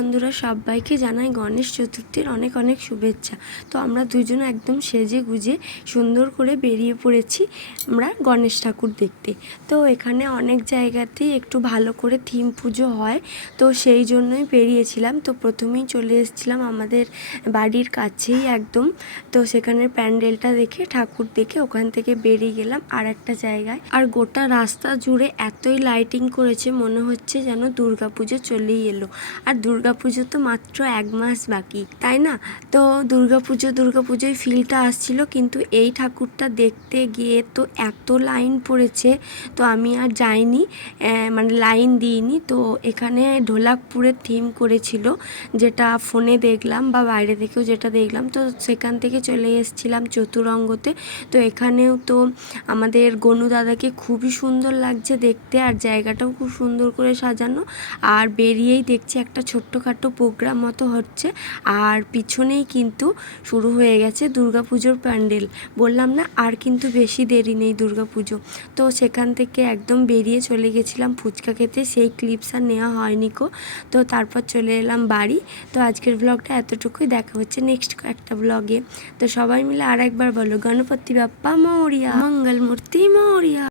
বন্ধুরা, সবাইকে জানাই গণেশ চতুর্থীর অনেক অনেক শুভেচ্ছা। তো আমরা দুজন একদম সেজে গুজে সুন্দর করে বেরিয়ে পড়েছি আমরা গণেশ ঠাকুর দেখতে। তো এখানে অনেক জায়গাতেই একটু ভালো করে থিম পুজো হয়, তো সেই জন্যই বেরিয়েছিলাম। তো প্রথমেই চলে এসেছিলাম আমাদের বাড়ির কাছেই একদম। তো সেখানের প্যান্ডেলটা দেখে, ঠাকুর দেখে ওখান থেকে বেরিয়ে গেলাম আর একটা জায়গায়। আর গোটা রাস্তা জুড়ে এতই লাইটিং করেছে, মনে হচ্ছে যেন দুর্গাপুজো চলেই এলো। আর দুর্গাপুজো তো মাত্র 1 মাস বাকি, তাই না? তো দুর্গাপুজোয় ফিলটা আসছিল, কিন্তু এই ঠাকুরটা দেখতে গিয়ে তো এত লাইন পড়েছে, তো আমি আর যাইনি, মানে লাইন দিইনি। তো এখানে ঢোলাকপুরের থিম করেছিল, যেটা ফোনে দেখলাম বা বাইরে থেকেও যেটা দেখলাম, তো সেখান থেকে চলে এসেছিলাম চতুরঙ্গতে। তো এখানেও তো আমাদের গনু দাদাকে খুবই সুন্দর লাগছে দেখতে, আর জায়গাটাও খুব সুন্দর করে সাজানো। আর বেরিয়েই দেখছি একটা ছোট্টখাটো প্রোগ্রাম মতো হচ্ছে, আর পিছনেই কিন্তু শুরু হয়ে গেছে দুর্গাপুজোর প্যান্ডেল। বললাম না, আর কিন্তু বেশি দেরি নেই দুর্গাপুজো। তো সেখান থেকে একদম বেরিয়ে চলে গেছিলাম ফুচকা খেতে, সেই ক্লিপস আর নেওয়া হয়নি কো। তো তারপর চলে এলাম বাড়ি। তো আজকের ব্লগটা এতটুকুই, দেখা হচ্ছে নেক্সট একটা ব্লগে। তো সবাই মিলে আর একবার বলো, গণপতি বাপ্পা মৌরিয়া, মঙ্গল মূর্তি মৌরিয়া।